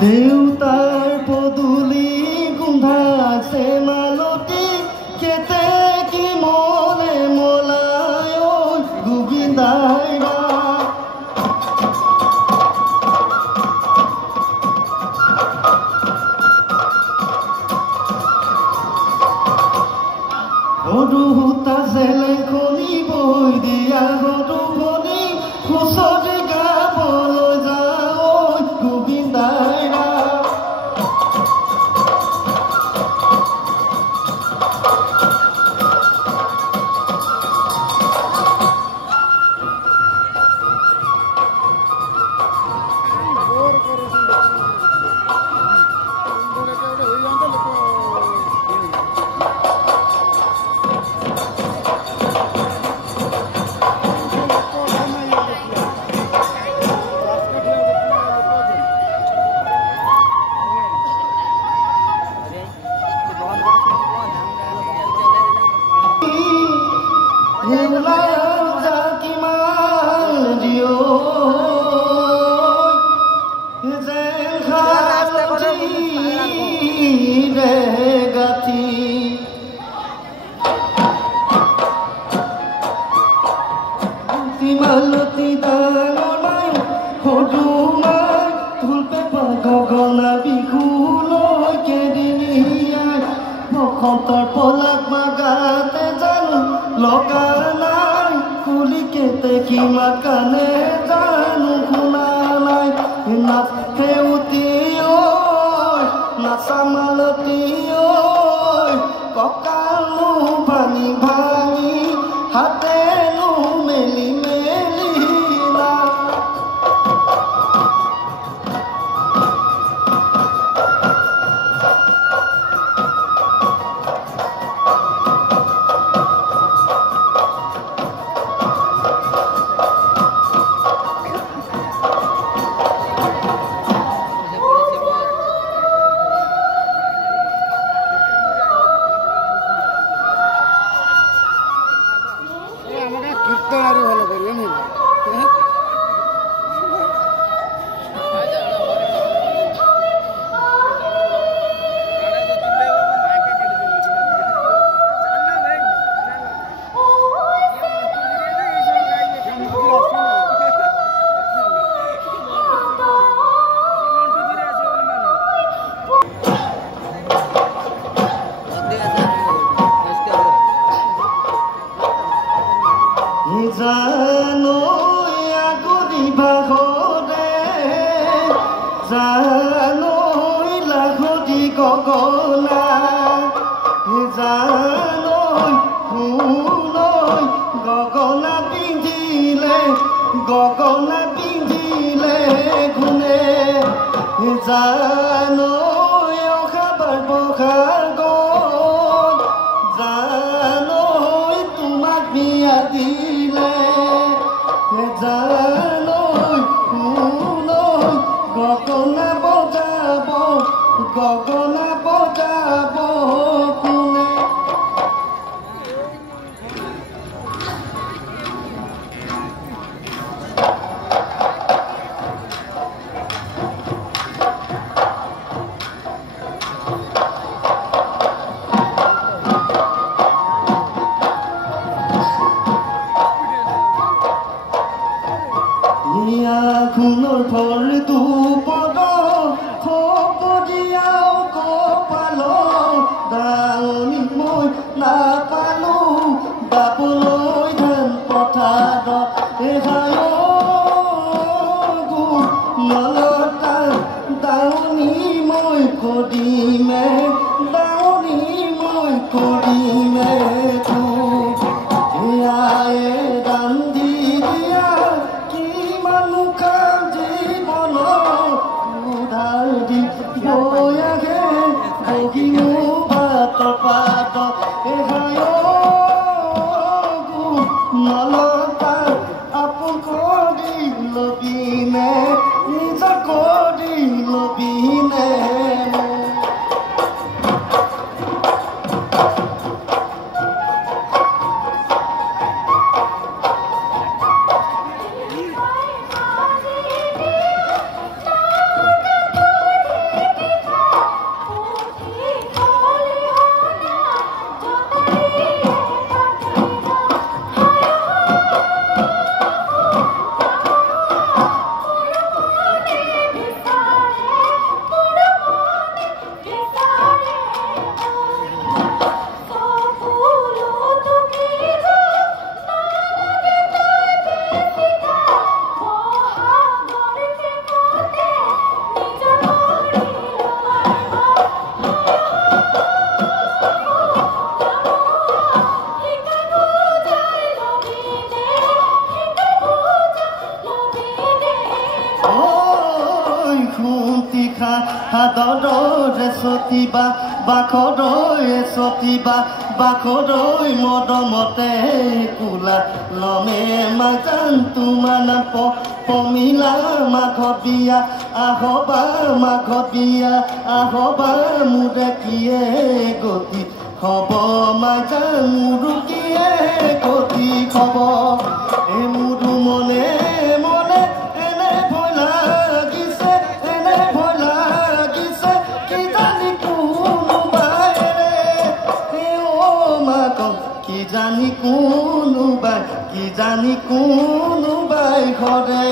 দেউতাৰ পদূলি গোন্ধাইছে মালতী কেতে কি মনে মলাই গোবিন্দাই সৰু সূতা জেলে খনি বৈ দিয়া সৰু খনি খুচৰি গাবলৈ যাওঁ গোবিন্দাই মালতী ডাঙৰ সৰু মাই ঢোল পেঁপা গগনা বিহুলৈ কেদিনিয়াই বসন্তৰ পলাক বাগাতে জানো লগা নাই কুলি কেতে কিমা কানে জানো শুনা নাই নাচ সেউতী ঐ নাচা মালতী ঐ কঁকালো ভাঙি ভাঙি হাতেনো মেলি মেলি না জানো আগৰি বাহৰে জানো লাহৰি গগনা জানো শুনৈ গগনা পিন্ধিলে গুণে জানো অখাবাৰ বখাৰ গত জানো তোমাক বিয়া দিলে জানৈ শুনৈ গগনা বজাব কোনে খুনৰ ফল দুপদ খপদিয়াও কপাল দাউনি মই নাপালো গাবলৈ ধান পথাৰত এহায় নলতা দাউনি মই কৰিমে এয়ায়ে ৰান্ধি দিয়া নলতা আপোন কৰি লবিনে নিজ কৰি লবিনে সাদৰে চতিবা বাখৰৈ চতিবা বাখৰৈ মদমতে কোলা লমে মাজান তোমাৰ পমিলা মাঘ বিয়া আহবা মাঘ বিয়া আহবা মোৰে কিয়ে গতি হব মাজান মোৰো কিয়ে গতি হব এই মোৰো মনে মনে এনে ভয় লাগিছে এনে ভয় লাগিছে কি জানি কোনোবাই ৰে অ মাক কি জানি কোনোবাই ঘৰে